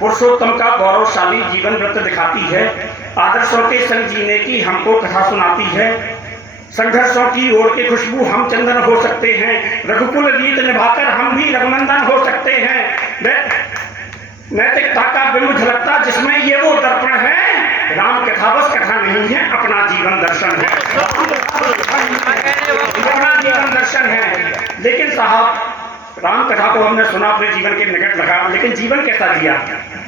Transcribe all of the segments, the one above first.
पुरुषोत्तम का गौरवशाली जीवन व्रत दिखाती है। आदर्शों के संग जीने की हमको कथा सुनाती है। संघर्षों की ओर के खुशबू हम चंदन हो सकते हैं। रघुकुल रीत निभाकर हम भी रघुनंदन हो सकते हैं। नैतिकता का बिंब झलकता जिसमें ये वो दर्पण है। राम कथा बस कथा नहीं है, अपना जीवन दर्शन है। अपना जीवन दर्शन है। लेकिन साहब, राम कथा को हमने सुना, अपने जीवन के निकट लगा, लेकिन जीवन कैसा जिया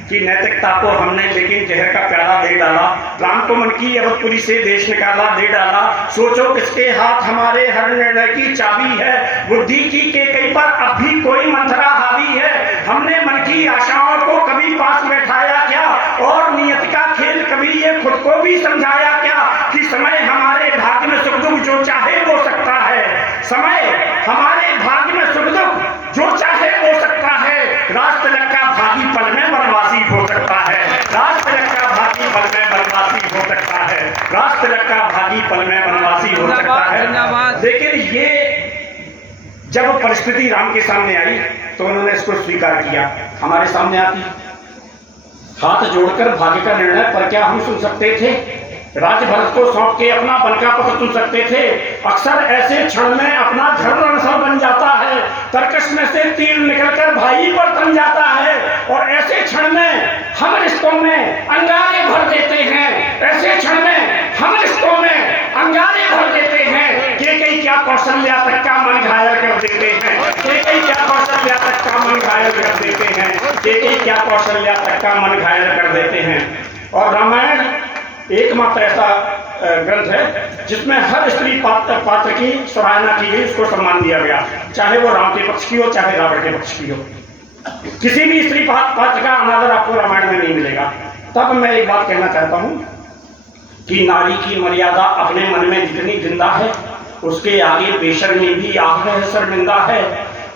कि नैतिकता को हमने लेकिन जहर का प्याला दे डाला। राम को मन की अवधपुरी से देश निकाला दे डाला। सोचो किसके हाथ हमारे हर निर्णय की चाबी है। बुद्धि की कई पर अब भी कोई मंथरा हावी है। हमने मन की आशाओं को कभी पास बैठाया क्या, और नियति का खेल कभी ये खुद को भी समझाया क्या कि समय हमारे भाग्य में सुख दुख जो चाहे वो सकता है। समय हमारे भाग्य में सुख दुख जो चाहे हो सकता है। राज तिलक का भागी पल में वनवासी हो सकता है। राज तिलक का भागी पल में वनवासी हो सकता है। राज तिलक का भागी पल में वनवासी हो सकता है। लेकिन ये जब परिस्थिति राम के सामने आई तो उन्होंने इसको स्वीकार किया। हमारे सामने आती हाथ जोड़कर भाग्य का निर्णय पर क्या हम सुन सकते थे। राज भरत को सौंप के अपना बन का पत्र सुन सकते थे। अक्सर ऐसे क्षण में अपना धर्म रणसर बन जाता है। तर्कश में से तीर निकलकर भाई पर तन जाता है। और ऐसे क्षण में हम रिश्तों में अंगारे भर देते हैं। ऐसे क्षण में हम रिश्तों में अंगारे भर देते हैं। के कई क्या कौशल्या तक का मन घायल कर देते हैं। के कई क्या कौशल्या तक का मन घायल कर देते हैं। के कई क्या कौशल्या तक का मन घायल कर देते हैं। और रामायण एकमात्र ऐसा ग्रंथ है जिसमें हर स्त्री पात्र की सराहना की गई, उसको सम्मान दिया गया, चाहे वो राम के पक्ष की हो चाहे रावण के पक्ष की हो। किसी भी स्त्री पात्र का अनादर आपको रामायण में नहीं मिलेगा। तब मैं एक बात कहना चाहता हूं कि नारी की मर्यादा अपने मन में जितनी जिंदा है, उसके आगे बेशर्मी भी आह है, शर्मिंदा है।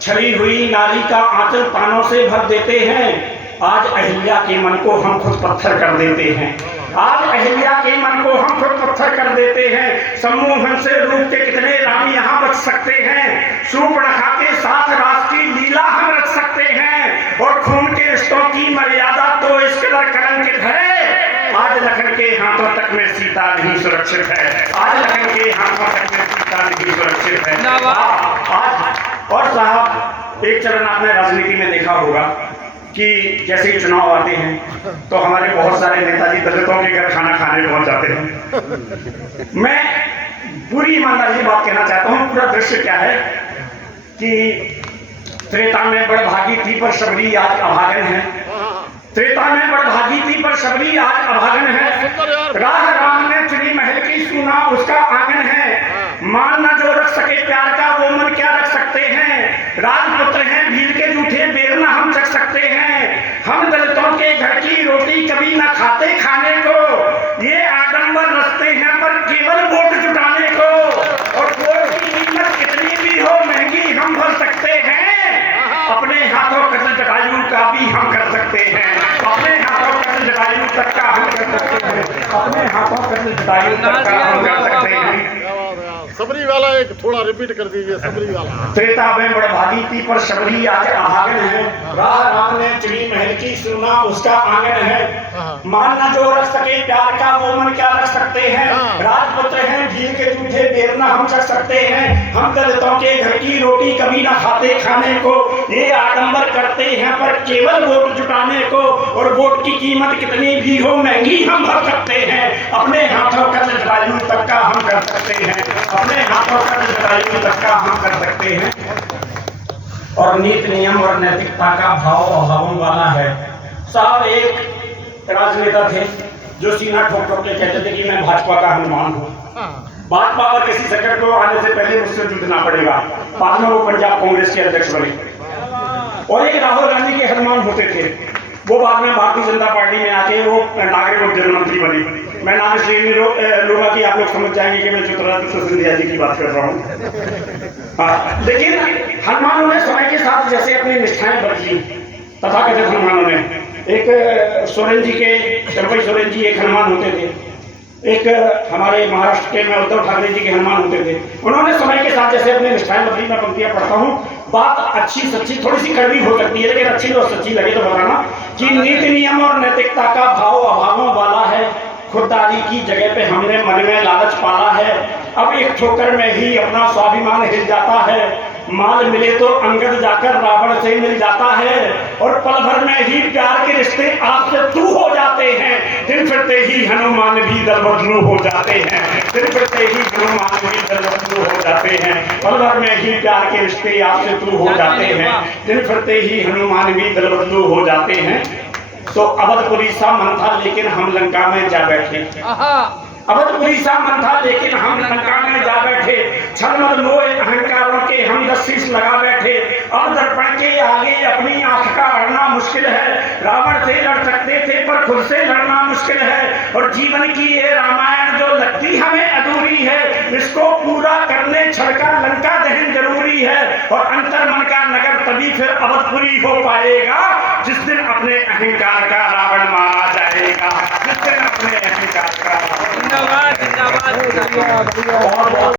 छड़ी हुई नारी का आंचल तानों से भर देते हैं। आज अहिल्या के मन को हम खुद पत्थर कर देते हैं। आज अहिल्या के मन को हम खुद पत्थर कर देते हैं। सम्मोहन से रूप के कितने राम यहाँ बच सकते हैं। शूर्पणखा के साथ रास की लीला हम रच सकते हैं। और खून के रिश्तों की मर्यादा तो इस कदर कलंकित है। आज लखन के हाथों तक में सीता नहीं सुरक्षित है। आज लखन के हाथों तक में सीता नहीं सुरक्षित है। आज और साहब, एक चरण आपने राजनीति में देखा होगा कि जैसे ही चुनाव आते हैं तो हमारे बहुत सारे नेताजी दलितों के घर खाना खाने पहुंच जाते हैं। मैं पूरी ईमानदारी से बात कहना चाहता हूं, पूरा दृश्य क्या है कि त्रेता में बड़भागी थी पर शबरी आज अभागन है। त्रेता में बड़भागी थी पर शबरी आज अभागन है। राह राम ने चुनी महल की सुना उसका आंगन है। मान न जो रख सके प्यार का वो मन क्या रख सकते हैं। राजपुत्र हैं भील के जूठे बेरना हम चख सकते हैं। हम दलितों के घर की रोटी कभी न खाते खाने को। ये आडंबर रस्ते हैं पर केवल वोट जुटाने को। और वोट की कीमत कितनी भी हो महंगी हम भर सकते हैं। अपने हाथों कत्ल जटायु का भी हम कर सकते हैं। अपने हाथों कत्ल जटायु तक का हम कर सकते हैं। अपने हाथों कत्ल जटायु तक का हम कर सकते हैं। सबरी वाला एक थोड़ा रिपीट कर दीजिए। सबरी वाला। त्रेता में बड़भागी थी पर शबरी आज अभागन है। राह राम ने चुनी महल की सुना उसका आंगन है। मान न जो रख सके प्यार का वो मन क्या रख सकते हैं। राजपुत्र हैं भील के जूठे बेरना हम चख सकते हैं। हम दलितों के घर की रोटी कभी न खाते खाने को। ये आडंबर करते हैं पर केवल वोट जुटाने को। और वोट की कीमत कितनी भी हो महंगी हम भर सकते हैं। अपने हाथों कत्ल जटायु तक का हम कर सकते हैं। अपने हाथों कत्ल जटायु तक का हम कर सकते हैं। और नीति नियम और नैतिकता का भाव अभावों वाला है। साहब, एक राजनेता थे जो सीना ठोक ठोक के कहते थे कि मैं भाजपा का हनुमान हूँ। भाजपा पर किसी संकट को आने से पहले मुझसे जूझना पड़ेगा। बाद में वो पंजाब कांग्रेस के अध्यक्ष बने। और एक राहुल गांधी के हनुमान होते थे, वो बाद में भारतीय जनता पार्टी में आके वो नागरिक उड्डयन मंत्री बने। मैं नाम इसलिए नहीं लूंगा कि आप लोग समझ जाएंगे कि मैं ज्योतिरादित्य सिंधिया जी की बात कर रहा हूँ। लेकिन हनुमानों ने समय के साथ जैसे अपनी निष्ठाएं बदली, तथाकथित हनुमानों ने, एक सोरेन जी के चंपई सोरेन जी एक हनुमान होते थे। एक हमारे महाराष्ट्र के में उद्धव ठाकरे जी के हनुमान होते थे। उन्होंने समय के साथ जैसे अपने निष्ठाएं बदली, मैं पंक्तियां पढ़ता हूँ, बात अच्छी सच्ची थोड़ी सी कड़वी हो सकती है, लेकिन अच्छी और सच्ची लगे तो बताना कि नीति नियम और नैतिकता का भाव अभावों वाला है। खुददारी की जगह पे हमने मन में लालच पाला है। अब एक ठोकर में ही अपना स्वाभिमान हिल जाता है। माल मिले तो अंगद जाकर रावण से मिल जाता है, और पल भर में ही प्यार के रिश्ते आपसे तू हो जाते हैं। दिन फिरते ही हनुमान भी दल बदलू हो जाते हैं। दिन फिरते ही हनुमान भी दल बदलू हो जाते हैं। पल भर में ही प्यार के रिश्ते आपसे तू हो जाते हैं। दिन फिरते ही हनुमान भी दल बदलू हो जाते हैं। तो अवधपुरी सा मन था लेकिन हम लंका में जा बैठे। अवधपुरी सा मन था लेकिन हम लंका में जा बैठे। छलमल मोह अहंकारों के हम 10 शीश लगा बैठे। अब दर्पण के आगे अपनी आंख का अड़ना मुश्किल है। रावण से लड़ सकते थे पर खुद से लड़ना मुश्किल है। और जीवन की ये रामायण जो लगती हमें अधूरी है, इसको पूरा करने छड़का लंका दहन जरूरी है। और अंतर मन का नगर तभी फिर अवधपुरी हो पाएगा, जिस दिन अपने अहंकार का रावण मारा जाएगा। जिस दिन अपने अहंकार का जिंदाबाद जिंदाबाद। और